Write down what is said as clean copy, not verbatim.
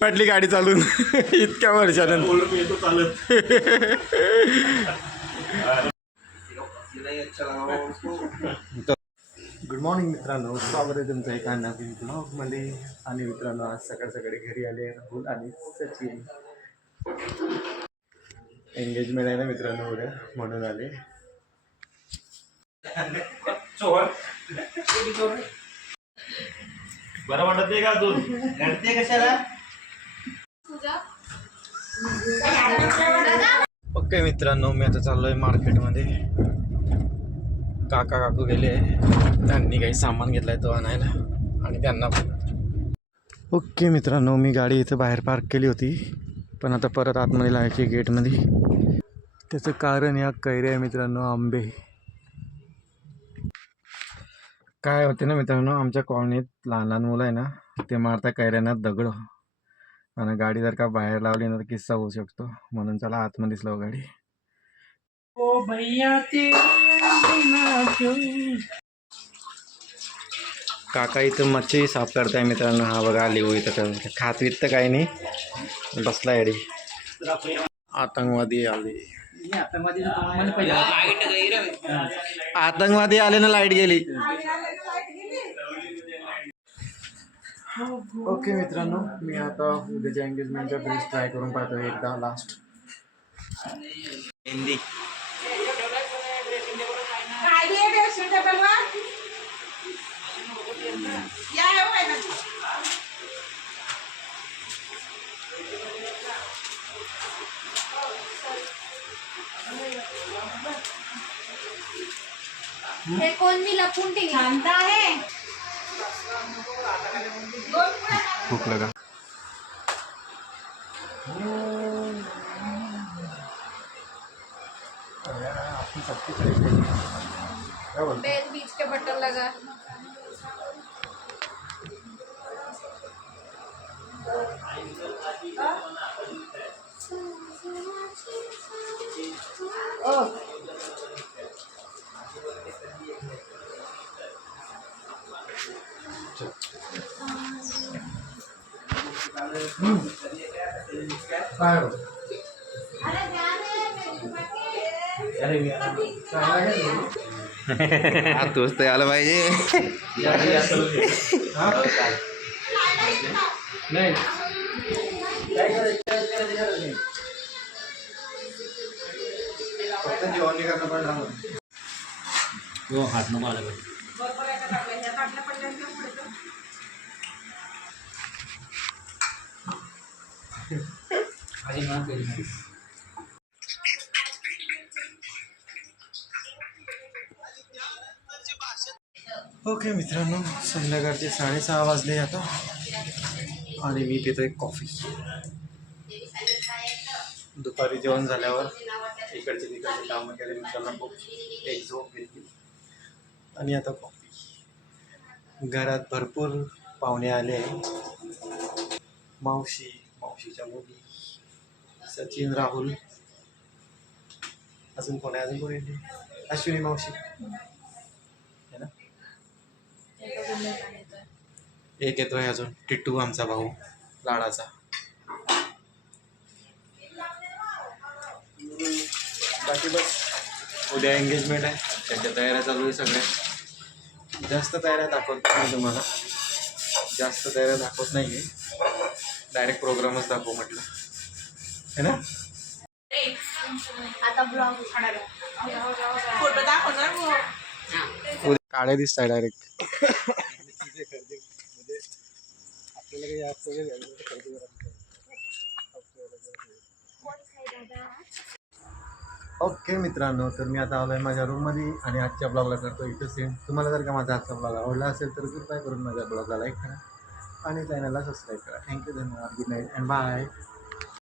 पटली गाडी चालून इतक्या वर्षानंतर येतो चालत. गुड मॉर्निंग मित्रांनो, स्वागत आहे तुमचं एका नवीन ब्लॉगमध्ये. आणि मित्रांनो, आज सकाळ सकाळी घरी आले राहुल आणि सचिन. एंगेजमेंट आहे ना मित्रांनो उद्या, म्हणून आले. बरं वाटत नाही का दूध घडते कशाला? ओके मित्रांनो, मी आता चाललोय मार्केटमध्ये. काका काकू गेले, त्यांनी काही सामान घेतलाय तो आणायला आणि त्यांना. ओके मित्रांनो, मी गाडी इथं बाहेर पार्क केली होती, पण आता परत आतमध्ये लावायची गेटमध्ये. त्याचं कारण या कैऱ्या आहे मित्रांनो, आंबे. काय होते ना मित्रांनो, आमच्या कॉलनीत लहान लहान मुलं आहे ना, ते मारता कैऱ्यांना दगड. आणि गाडी जर का बाहेर लावली ना तर किस्सा होऊ शकतो, म्हणून चला आतमध्येच लावू गाडी. ओ भैया ते काका इथं मच्छी साफ करताय मित्रांनो. हा बघा लिहू इथं खात वित्त काही नाही, बसला अडी. आतंकवादी आले, आतंकवादी आले ना, लाईट गेली. ओके मित्रांनो, मी आता उद्याच्या एंगेजमेंटचा ड्रेस ट्राय करून पाहतो एकदा लास्ट. हिंदी हे कोण मी लपून शांत आहे. भूक लगा. बेल बीच के बटन लगा. तोच तर आलं पाहिजे. हो हात नको आला पाहिजे. ओके मित्रांनो, संध्याकाळचे 6:30 वाजले आता आणि मी पितोय कॉफी. दुपारी जेवण झाल्यावर इकडचे तिकडचे कामं केले मित्रांनो, खूप एक झोप घेतली आणि आता कॉफी. घरात भरपूर पाहुणे आले. मावशी, मावशीच्या मुली, सचिन, राहुल, अजून कोण आहे? अजून कोण येते? अश्विनी मावशी है ना. एक येतोय अजून, टिट्टू आमचा भाऊ लाडाचा. बाकी बस, उद्या एंगेजमेंट आहे, त्याच्या तयाऱ्या चालू आहे सगळ्या. जास्त तयाऱ्या दाखवत नाही तुम्हाला, जास्त तयाऱ्या दाखवत नाही आहे, डायरेक्ट प्रोग्रामच दाखवू म्हटलं है ना. आता ब्लॉग फोटो दाखवणार. काळे दिसताय डायरेक्ट. ओके मित्रांनो, तर मी आता आलोय माझ्या रूममध्ये आणि आजच्या ब्लॉगला करतो इथं सेंड. तुम्हाला जर का माझा आजचा ब्लॉग आवडला असेल तर कृपया करून माझ्या ब्लॉगला लाईक करा आणि चॅनलला सबस्क्राईब करा. थँक्यू, धन्यवाद, गुड नाईट अँड बाय.